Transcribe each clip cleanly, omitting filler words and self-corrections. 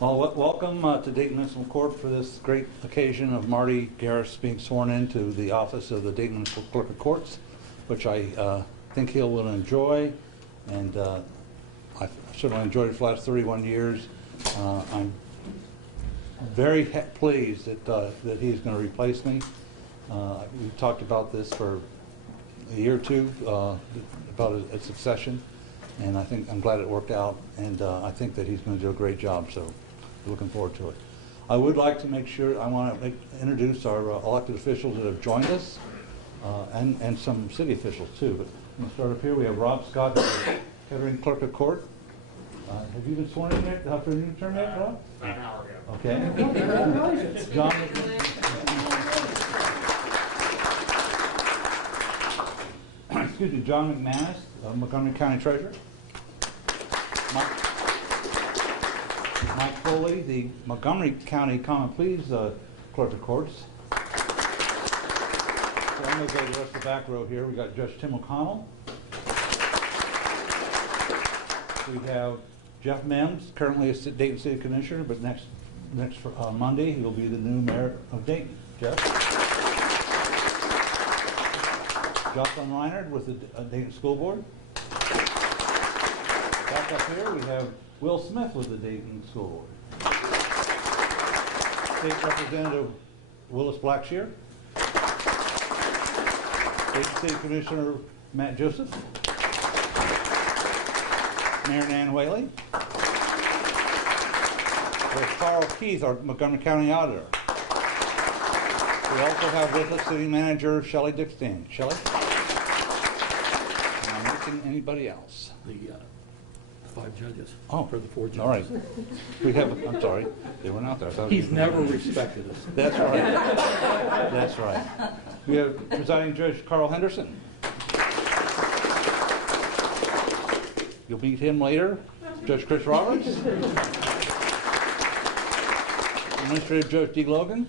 Well, welcome to Dayton Municipal Court for this great occasion of Marty Garris being sworn into the office of the Dayton Municipal Clerk of Courts, which I think he will enjoy, and I've certainly enjoyed it for the last 31 years. I'm very pleased that he's going to replace me. We talked about this for a year or two, about a succession, and I'm glad it worked out, and I think that he's going to do a great job, so looking forward to it. I would like to make sure, I want to introduce our elected officials that have joined us, and some city officials too. But I'm going to start up here. We have Rob Scott, Kettering Clerk of Court. Have you been sworn in yet after a new term yet, Rob? About an hour ago. Okay. John, excuse me, John McManus, Montgomery County Treasurer. Mike Foley, the Montgomery County Common Pleas Clerk of Courts. So I'm going to go to the rest of the back row here. We got Judge Tim O'Connell. We have Jeff Mims, currently a Dayton City Commissioner, but next Monday he will be the new mayor of Dayton. Jeff. Jocelyn Reinhardt with the Dayton School Board. Back up here we have Will Smith with the Dayton School Board. State Representative Willis Blackshear. Dayton City Commissioner Matt Joseph. Mayor Nan Whaley. There's Carl Keith, our Montgomery County Auditor. We also have with us City Manager Shelley Dickstein. Shelley? Am I missing anybody else? The 5 judges. Oh, for the 4 judges. All right. We have. I'm sorry, they weren't out there. He's never respected us. That's right. That's right. We have presiding Judge Carl Henderson. You'll meet him later. Judge Chris Roberts. Administrative Judge D. Logan.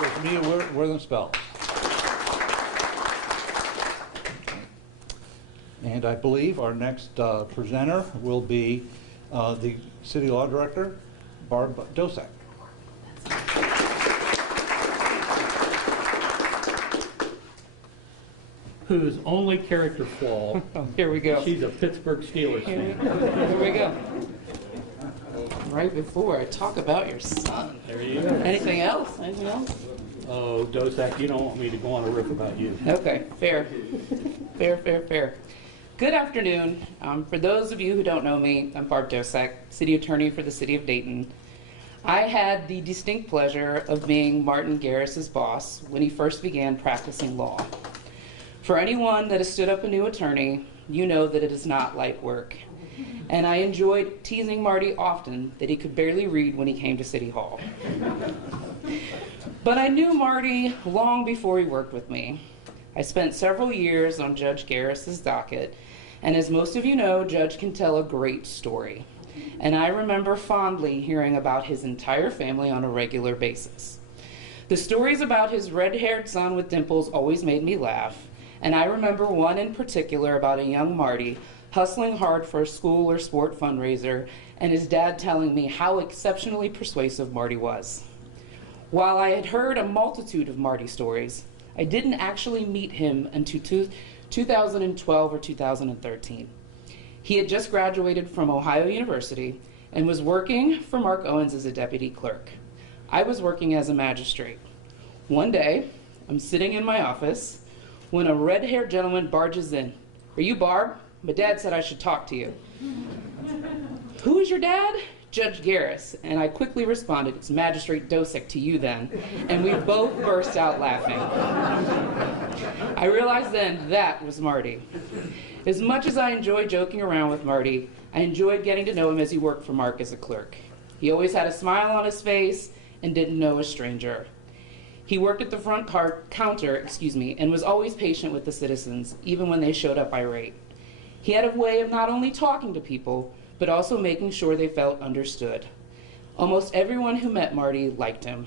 There's me, Worthing Spells. And I believe our next presenter will be the City Law Director, Barb Dosak. Whose only character flaw, Here we go. she's a Pittsburgh Steelers fan. Here we go. Right before I talk about your son. There you go. Anything else? Anything else? Oh, Dosak, you don't want me to go on a riff about you. Okay, fair. Fair. Good afternoon. For those of you who don't know me, I'm Barb Dosak, City Attorney for the City of Dayton. I had the distinct pleasure of being Martin Garris's boss when he first began practicing law. For anyone that has stood up a new attorney, you know that it is not light work. And I enjoyed teasing Marty often that he could barely read when he came to City Hall. But I knew Marty long before he worked with me. I spent several years on Judge Garris's docket, and as most of you know, Judge can tell a great story. And I remember fondly hearing about his entire family on a regular basis. The stories about his red-haired son with dimples always made me laugh, and I remember one in particular about a young Marty hustling hard for a school or sport fundraiser, and his dad telling me how exceptionally persuasive Marty was. While I had heard a multitude of Marty stories, I didn't actually meet him until 2012 or 2013. He had just graduated from Ohio University and was working for Mark Owens as a deputy clerk. I was working as a magistrate. One day, I'm sitting in my office when a red-haired gentleman barges in. "Are you Barb? My dad said I should talk to you." "Who is your dad?" "Judge Garris." And I quickly responded, "It's Magistrate Dosak to you then." And we both burst out laughing. I realized then that was Marty. As much as I enjoyed joking around with Marty, I enjoyed getting to know him as he worked for Mark as a clerk. He always had a smile on his face and didn't know a stranger. He worked at the front counter, and was always patient with the citizens, even when they showed up irate. He had a way of not only talking to people, but also making sure they felt understood. Almost everyone who met Marty liked him.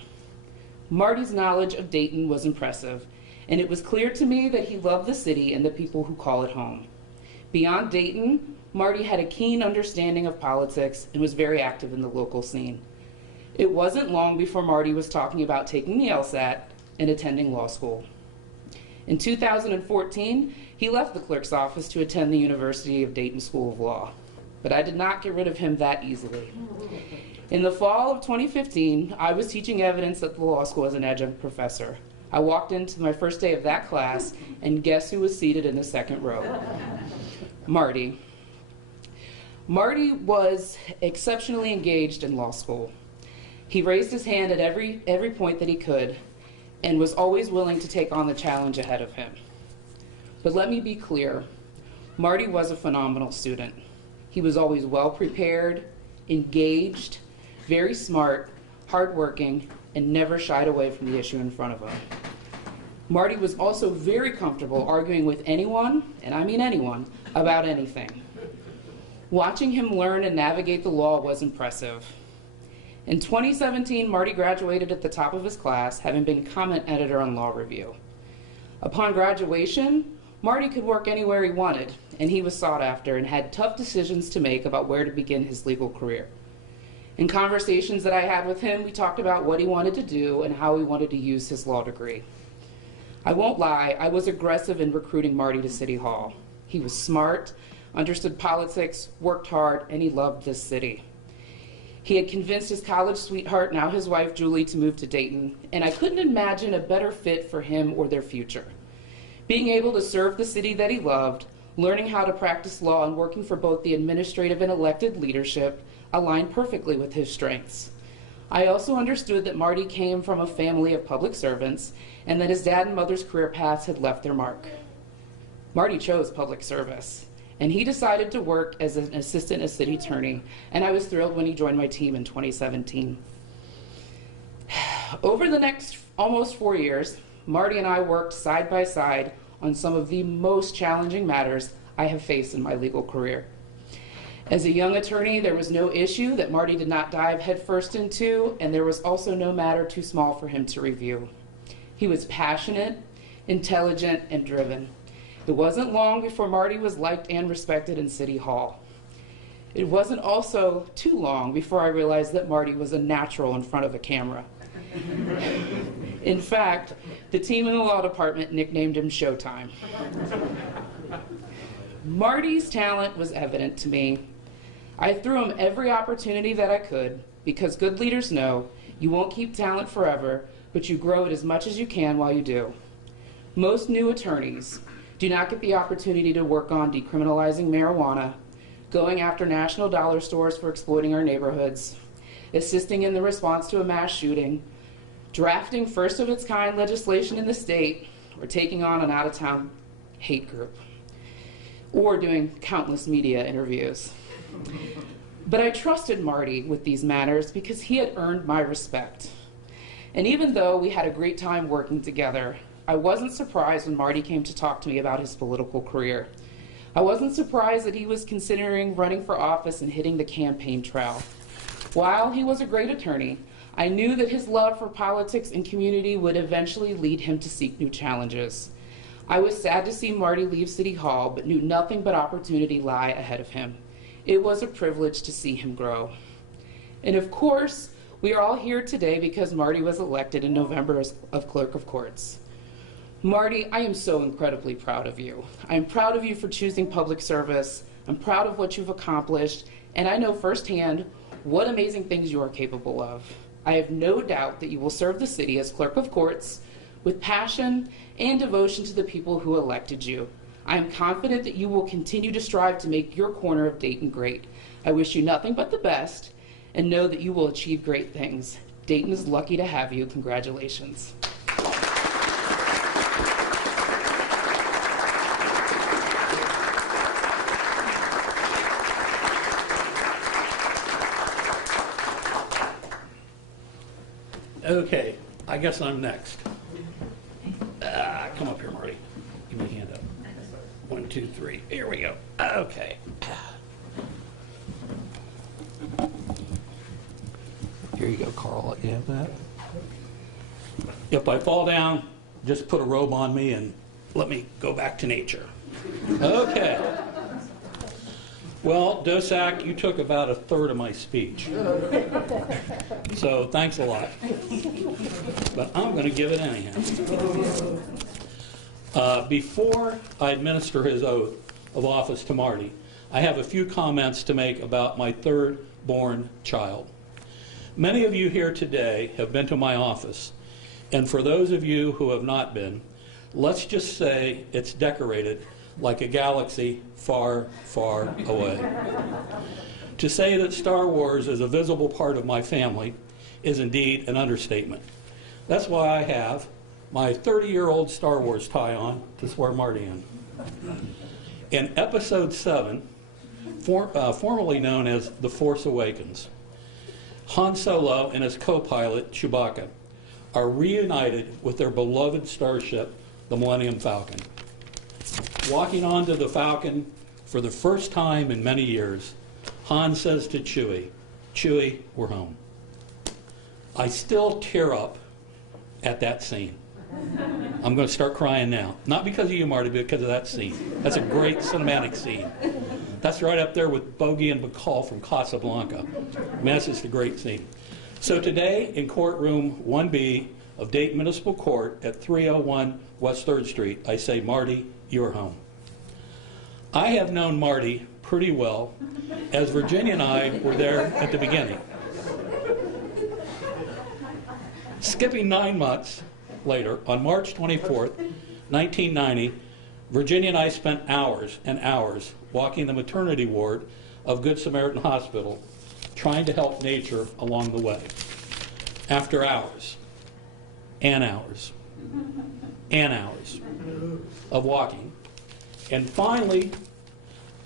Marty's knowledge of Dayton was impressive, and it was clear to me that he loved the city and the people who call it home. Beyond Dayton, Marty had a keen understanding of politics and was very active in the local scene. It wasn't long before Marty was talking about taking the LSAT and attending law school. In 2014, he left the clerk's office to attend the University of Dayton School of Law, but I did not get rid of him that easily. In the fall of 2015, I was teaching evidence at the law school as an adjunct professor. I walked into my first day of that class, and guess who was seated in the second row? Marty. Marty was exceptionally engaged in law school. He raised his hand at every point that he could and was always willing to take on the challenge ahead of him. But let me be clear, Marty was a phenomenal student. He was always well prepared, engaged, very smart, hardworking, and never shied away from the issue in front of him. Marty was also very comfortable arguing with anyone, and I mean anyone, about anything. Watching him learn and navigate the law was impressive. In 2017, Marty graduated at the top of his class, having been comment editor on Law Review. Upon graduation, Marty could work anywhere he wanted, and he was sought after and had tough decisions to make about where to begin his legal career. In conversations that I had with him, we talked about what he wanted to do and how he wanted to use his law degree. I won't lie, I was aggressive in recruiting Marty to City Hall. He was smart, understood politics, worked hard, and he loved this city. He had convinced his college sweetheart, now his wife Julie, to move to Dayton, and I couldn't imagine a better fit for him or their future. Being able to serve the city that he loved, learning how to practice law, and working for both the administrative and elected leadership aligned perfectly with his strengths. I also understood that Marty came from a family of public servants and that his dad and mother's career paths had left their mark. Marty chose public service, and he decided to work as an assistant as city attorney, and I was thrilled when he joined my team in 2017. Over the next almost 4 years, Marty and I worked side by side on some of the most challenging matters I have faced in my legal career. As a young attorney, there was no issue that Marty did not dive headfirst into, and there was also no matter too small for him to review. He was passionate, intelligent, and driven. It wasn't long before Marty was liked and respected in City Hall. It wasn't also too long before I realized that Marty was a natural in front of a camera. In fact, the team in the law department nicknamed him Showtime. Marty's talent was evident to me. I threw him every opportunity that I could, because good leaders know you won't keep talent forever, but you grow it as much as you can while you do. Most new attorneys do not get the opportunity to work on decriminalizing marijuana, going after national dollar stores for exploiting our neighborhoods, assisting in the response to a mass shooting, drafting first-of-its-kind legislation in the state, or taking on an out-of-town hate group, or doing countless media interviews. But I trusted Marty with these matters because he had earned my respect. And even though we had a great time working together, I wasn't surprised when Marty came to talk to me about his political career. I wasn't surprised that he was considering running for office and hitting the campaign trail. While he was a great attorney, I knew that his love for politics and community would eventually lead him to seek new challenges. I was sad to see Marty leave City Hall, but knew nothing but opportunity lay ahead of him. It was a privilege to see him grow. And of course, we are all here today because Marty was elected in November as Clerk of Courts. Marty, I am so incredibly proud of you. I'm proud of you for choosing public service. I'm proud of what you've accomplished, and I know firsthand what amazing things you are capable of. I have no doubt that you will serve the city as Clerk of Courts with passion and devotion to the people who elected you. I am confident that you will continue to strive to make your corner of Dayton great. I wish you nothing but the best and know that you will achieve great things. Dayton is lucky to have you. Congratulations. Okay, I guess I'm next. Come up here, Marty. Give me a hand up. 1, 2, 3. Here we go. Okay. Here you go, Carl. You have that? If I fall down, just put a robe on me and let me go back to nature. Okay. Well, Dosak, you took about a third of my speech. So thanks a lot. But I'm going to give it anyhow. Before I administer his oath of office to Marty, I have a few comments to make about my third-born child. Many of you here today have been to my office, and for those of you who have not been, let's just say it's decorated like a galaxy far, far away. To say that Star Wars is a visible part of my family is indeed an understatement. That's why I have my 30-year-old Star Wars tie on to swear Marty in. In Episode 7, formerly known as The Force Awakens, Han Solo and his co-pilot, Chewbacca, are reunited with their beloved starship, the Millennium Falcon. Walking onto the Falcon for the first time in many years, Han says to Chewie, "Chewie, we're home." I still tear up at that scene. I'm going to start crying now. Not because of you, Marty, but because of that scene. That's a great cinematic scene. That's right up there with Bogey and Bacall from Casablanca. I mean, that's just a great scene. So today, in courtroom 1B of Dayton Municipal Court at 301 West 3rd Street, I say, Marty, you're home. I have known Marty pretty well, as Virginia and I were there at the beginning. Skipping 9 months later, on March 24th, 1990, Virginia and I spent hours and hours walking the maternity ward of Good Samaritan Hospital, trying to help nature along the way. After hours and hours and hours of walking, and finally,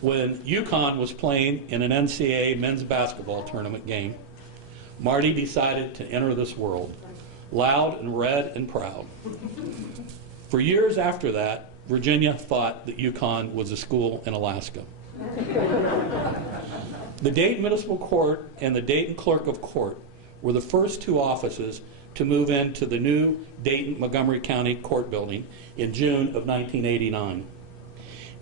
when UConn was playing in an NCAA men's basketball tournament game, Marty decided to enter this world, loud and red and proud. For years after that, Virginia thought that UConn was a school in Alaska. The Dayton Municipal Court and the Dayton Clerk of Court were the first two offices to move into the new Dayton Montgomery County Court building in June of 1989.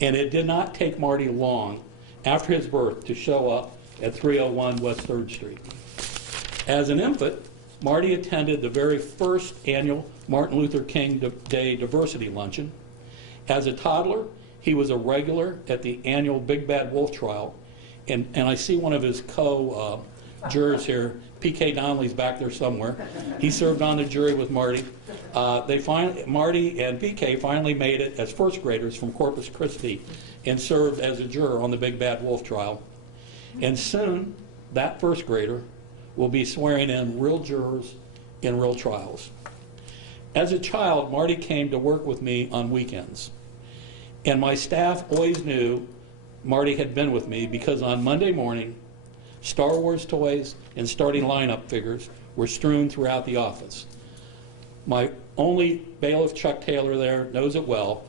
And it did not take Marty long after his birth to show up at 301 West 3rd Street. As an infant, Marty attended the very first annual Martin Luther King Day Diversity Luncheon. As a toddler, he was a regular at the annual Big Bad Wolf trial, and I see one of his co-jurors here. P.K. Donnelly's back there somewhere. He served on the jury with Marty. Marty and P.K. finally made it as first graders from Corpus Christi and served as a juror on the Big Bad Wolf trial. And soon, that first grader will be swearing in real jurors in real trials. As a child, Marty came to work with me on weekends. And my staff always knew Marty had been with me because on Monday morning, Star Wars toys and starting lineup figures were strewn throughout the office. My only bailiff, Chuck Taylor, there knows it well.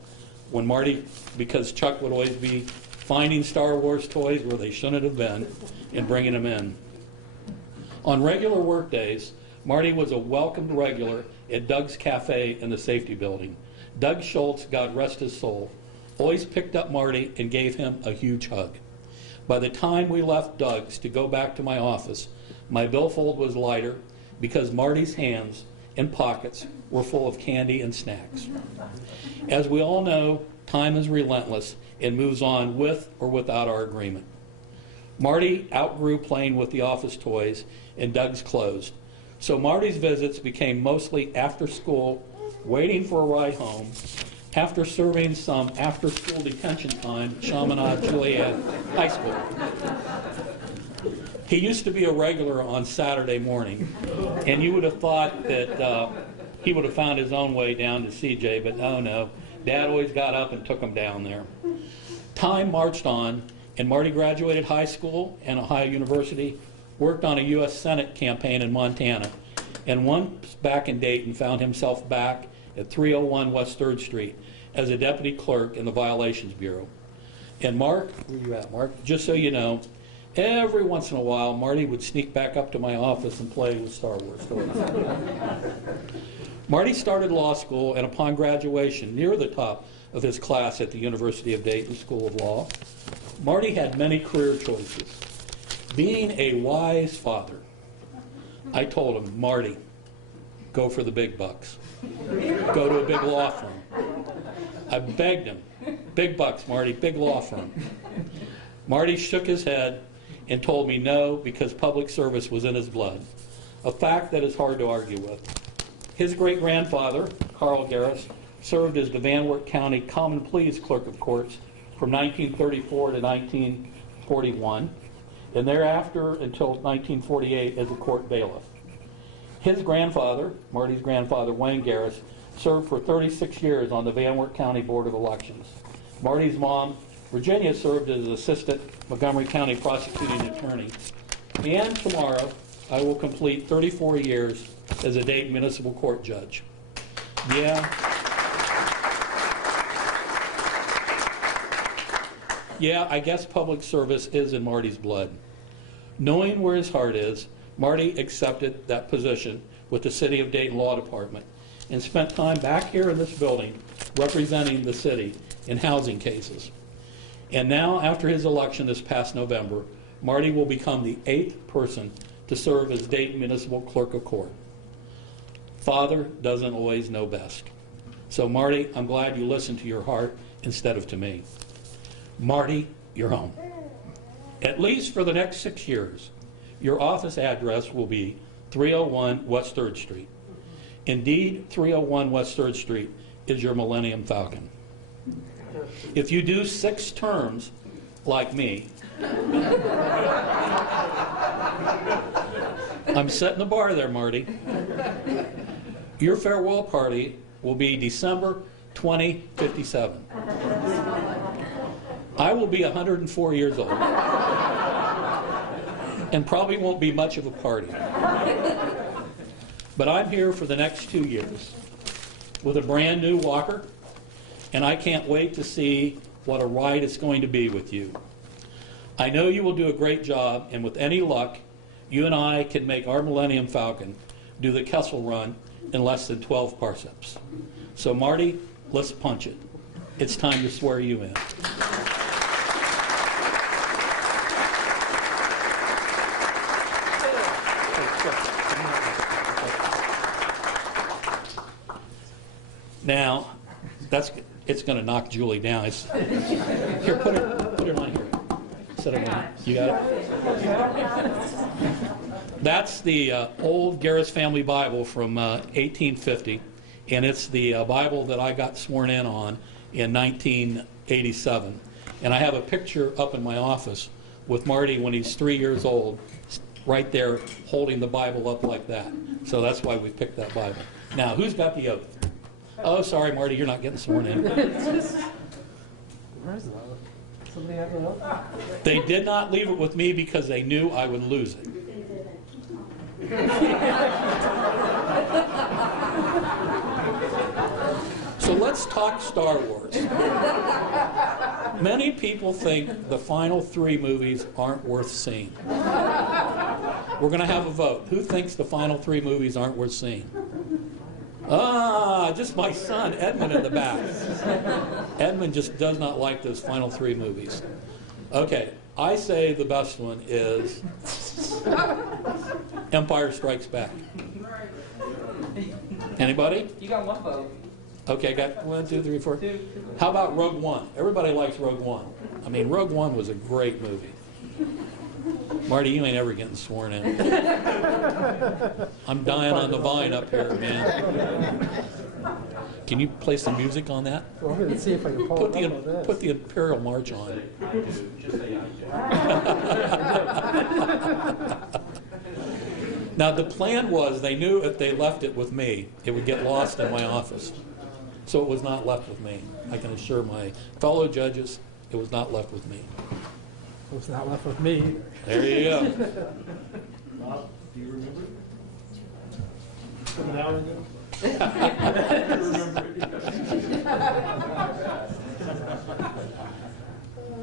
When Marty, because Chuck would always be finding Star Wars toys where they shouldn't have been and bringing them in. On regular work days, Marty was a welcomed regular at Doug's Cafe in the safety building. Doug Schultz, God rest his soul, always picked up Marty and gave him a huge hug. By the time we left Doug's to go back to my office, my billfold was lighter because Marty's hands and pockets were full of candy and snacks. As we all know, time is relentless and moves on with or without our agreement. Marty outgrew playing with the office toys and Doug's closed. So Marty's visits became mostly after school, waiting for a ride home, after serving some after-school detention time at Chaminade-Juliet High School. He used to be a regular on Saturday morning, and you would have thought that he would have found his own way down to CJ, but no, Dad always got up and took him down there. Time marched on, and Marty graduated high school and Ohio University, worked on a U.S. Senate campaign in Montana, and once back in Dayton found himself back at 301 West 3rd Street as a deputy clerk in the Violations Bureau. And Mark, where you at, Mark? Just so you know, every once in a while, Marty would sneak back up to my office and play with Star Wars toys. Marty started law school, and upon graduation, near the top of his class at the University of Dayton School of Law, Marty had many career choices. Being a wise father, I told him, Marty, go for the big bucks. Go to a big law firm. I begged him, big bucks, Marty, big law firm. Marty shook his head and told me no because public service was in his blood, a fact that is hard to argue with. His great-grandfather, Carl Garris, served as the Van Wert County Common Pleas Clerk of Courts from 1934 to 1941, and thereafter until 1948 as a court bailiff. His grandfather, Marty's grandfather, Wayne Garris, served for 36 years on the Van Wert County Board of Elections. Marty's mom, Virginia, served as assistant Montgomery County prosecuting attorney. And tomorrow, I will complete 34 years as a Dayton Municipal Court judge. Yeah, I guess public service is in Marty's blood. Knowing where his heart is, Marty accepted that position with the City of Dayton Law Department and spent time back here in this building representing the city in housing cases. And now, after his election this past November, Marty will become the 8th person to serve as Dayton Municipal Clerk of Court. Father doesn't always know best. So Marty, I'm glad you listened to your heart instead of to me. Marty, you're home. At least for the next 6 years, your office address will be 301 West 3rd Street. Indeed, 301 West 3rd Street is your Millennium Falcon. If you do 6 terms like me, I'm setting the bar there, Marty. Your farewell party will be December 2057. I will be 104 years old and probably won't be much of a party. But I'm here for the next 2 years with a brand new walker, and I can't wait to see what a ride it's going to be with you. I know you will do a great job, and with any luck, you and I can make our Millennium Falcon do the Kessel Run in less than 12 parsecs. So Marty, let's punch it. It's time to swear you in. Now, it's going to knock Julie down. Here, put it on here. Set it on. You got it? That's the old Garris family Bible from 1850, and it's the Bible that I got sworn in on in 1987. And I have a picture up in my office with Marty when he's 3 years old, right there holding the Bible up like that. So that's why we picked that Bible. Now, who's got the oath? Oh, sorry, Marty, you're not getting sworn in. Where's the oath? Somebody have an oath? They did not leave it with me because they knew I would lose it. So let's talk Star Wars. Many people think the final 3 movies aren't worth seeing. We're going to have a vote. Who thinks the final 3 movies aren't worth seeing? Just my son, Edmund, in the back. Edmund just does not like those final 3 movies. Okay, I say the best one is Empire Strikes Back. Anybody? You got one vote. Okay, got 1, 2, 3, 4. How about Rogue One? Everybody likes Rogue One. I mean, Rogue One was a great movie. Marty, you ain't ever getting sworn in. I'm dying on the vine up here, man. Can you play some music on that? Well, let's see if I can pull it up on this. Put the Imperial March on. I do. Just say I do. Now, the plan was they knew if they left it with me, it would get lost in my office. So it was not left with me. I can assure my fellow judges it was not left with me. It was not left with me either. There you go. Bob, do you remember? An hour ago?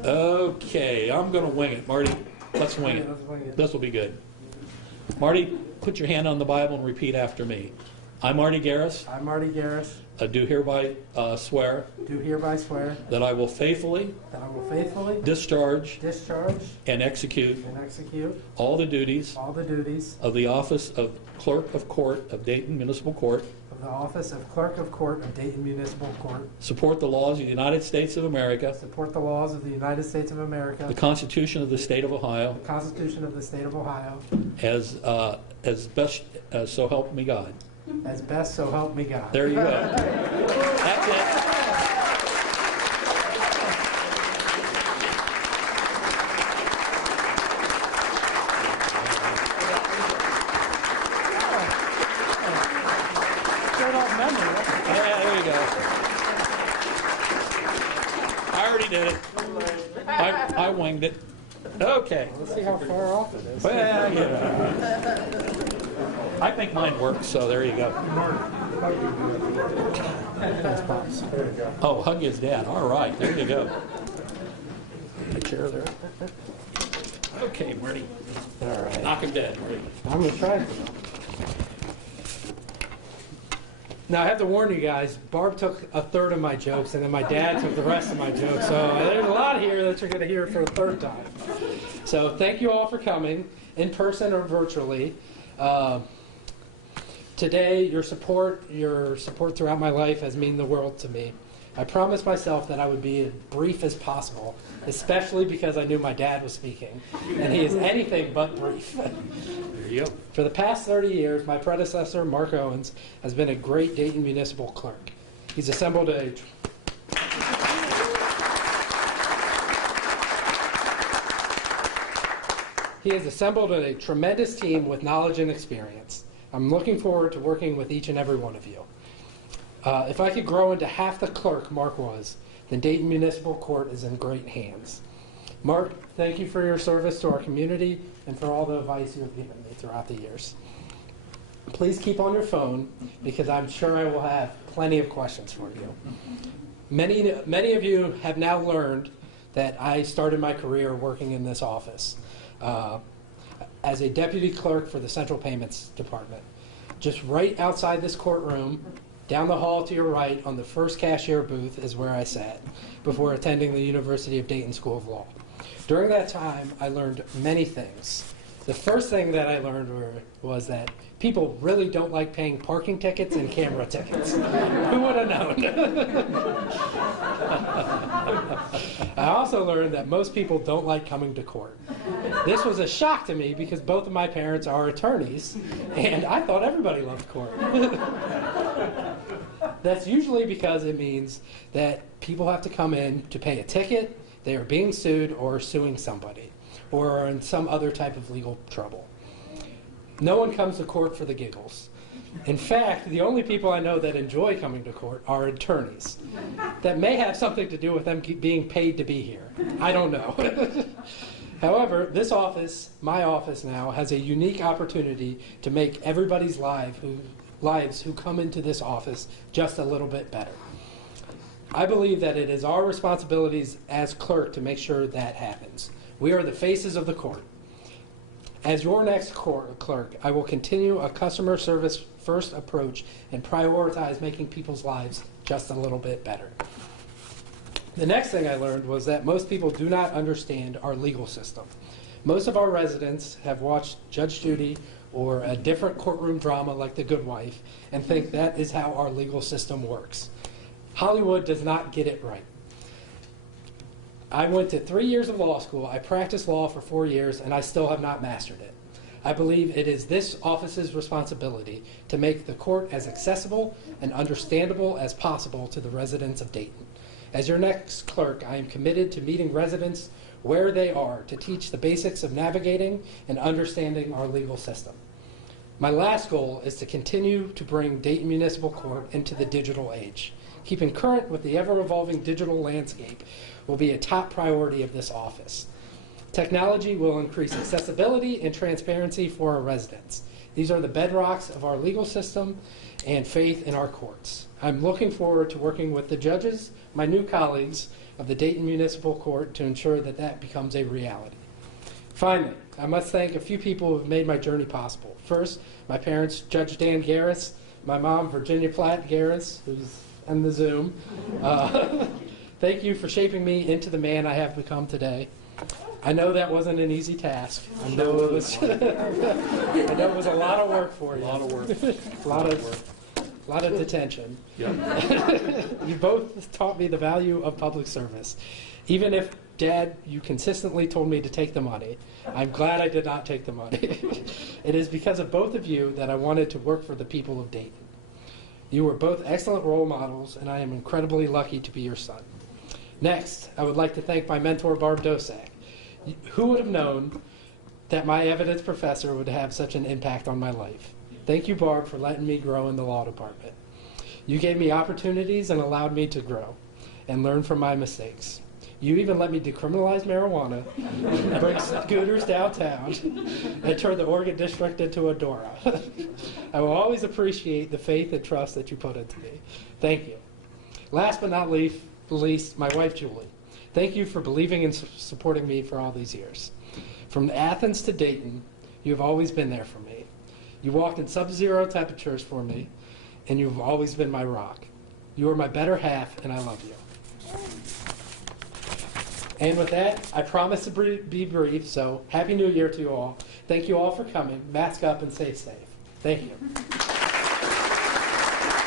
Okay, I'm going to wing it. Marty, let's wing it. This will be good. Marty, put your hand on the Bible and repeat after me. I, Marty Garris, I, Marty Garris, do hereby swear do hereby swear that I will faithfully that I will faithfully discharge discharge and execute and execute all the duties all the duties of the office of Clerk of Court of Dayton Municipal Court, of the office of Clerk of Court of Dayton Municipal Court, support the laws of the United States of America, support the laws of the United States of America, the Constitution of the State of Ohio, the Constitution of the State of Ohio, as best so help me God. as best so help me God. There you go. That's it. Straight off memory. Yeah, there you go. I already did it. I winged it. Okay. Let's see how far off it is. Well, yeah. I think mine works, so there you go. Oh, hug his dad. All right, there you go. A chair there. Okay, Marty. All right. Knock him dead, Marty. I'm going to try it. Now, I have to warn you guys, Barb took a third of my jokes, and then my dad took the rest of my jokes. So there's a lot here that you're going to hear for a third time. So thank you all for coming, in person or virtually. Today, your support throughout my life has meant the world to me. I promised myself that I would be as brief as possible, especially because I knew my dad was speaking, and he is anything but brief. There you go. For the past 30 years, my predecessor, Mark Owens, has been a great Dayton Municipal Clerk. He's assembled a He has assembled a tremendous team with knowledge and experience. I'm looking forward to working with each and every one of you. If I could grow into half the clerk Mark was, then Dayton Municipal Court is in great hands. Mark, thank you for your service to our community and for all the advice you have given me throughout the years. Please keep on your phone because I'm sure I will have plenty of questions for you. Many of you have now learned that I started my career working in this office as a deputy clerk for the Central Payments Department. Just right outside this courtroom, down the hall to your right on the first cashier booth is where I sat before attending the University of Dayton School of Law. During that time, I learned many things. The first thing that I learned was that people really don't like paying parking tickets and camera tickets. Who would have known? I also learned that most people don't like coming to court. This was a shock to me because both of my parents are attorneys, and I thought everybody loved court. That's usually because it means that people have to come in to pay a ticket, they are being sued or suing somebody, or are in some other type of legal trouble. No one comes to court for the giggles. In fact, the only people I know that enjoy coming to court are attorneys. That may have something to do with them being paid to be here. I don't know. However, this office, my office now, has a unique opportunity to make everybody's lives who come into this office just a little bit better. I believe that it is our responsibilities as clerk to make sure that happens. We are the faces of the court. As your next clerk, I will continue a customer service first approach and prioritize making people's lives just a little bit better. The next thing I learned was that most people do not understand our legal system. Most of our residents have watched Judge Judy or a different courtroom drama like The Good Wife and think that is how our legal system works. Hollywood does not get it right. I went to 3 years of law school, I practiced law for 4 years, and I still have not mastered it. I believe it is this office's responsibility to make the court as accessible and understandable as possible to the residents of Dayton. As your next clerk, I am committed to meeting residents where they are to teach the basics of navigating and understanding our legal system. My last goal is to continue to bring Dayton Municipal Court into the digital age. Keeping current with the ever-evolving digital landscape will be a top priority of this office. Technology will increase accessibility and transparency for our residents. These are the bedrocks of our legal system and faith in our courts. I'm looking forward to working with the judges, my new colleagues of the Dayton Municipal Court to ensure that that becomes a reality. Finally, I must thank a few people who have made my journey possible. First, my parents, Judge Dan Garris, my mom, Virginia Platt Garris, who's on the Zoom. Thank you for shaping me into the man I have become today. I know that wasn't an easy task. I know it was. I know it was a lot of work for you. A lot of work. A lot of detention. Yeah. You both taught me the value of public service. Even if, Dad, you consistently told me to take the money, I'm glad I did not take the money. It is because of both of you that I wanted to work for the people of Dayton. You were both excellent role models, and I am incredibly lucky to be your son. Next, I would like to thank my mentor, Barb Dosak. Who would have known that my evidence professor would have such an impact on my life? Thank you, Barb, for letting me grow in the law department. You gave me opportunities and allowed me to grow and learn from my mistakes. You even let me decriminalize marijuana, bring scooters downtown, and turn the Oregon District into a Dora. I will always appreciate the faith and trust that you put into me. Thank you. Last but not least, my wife, Julie. Thank you for believing and supporting me for all these years. From Athens to Dayton, you have always been there for me. You walked in sub-zero temperatures for me, and you've always been my rock. You are my better half, and I love you. And with that, I promise to be brief, so Happy New Year to you all. Thank you all for coming. Mask up and stay safe. Thank you.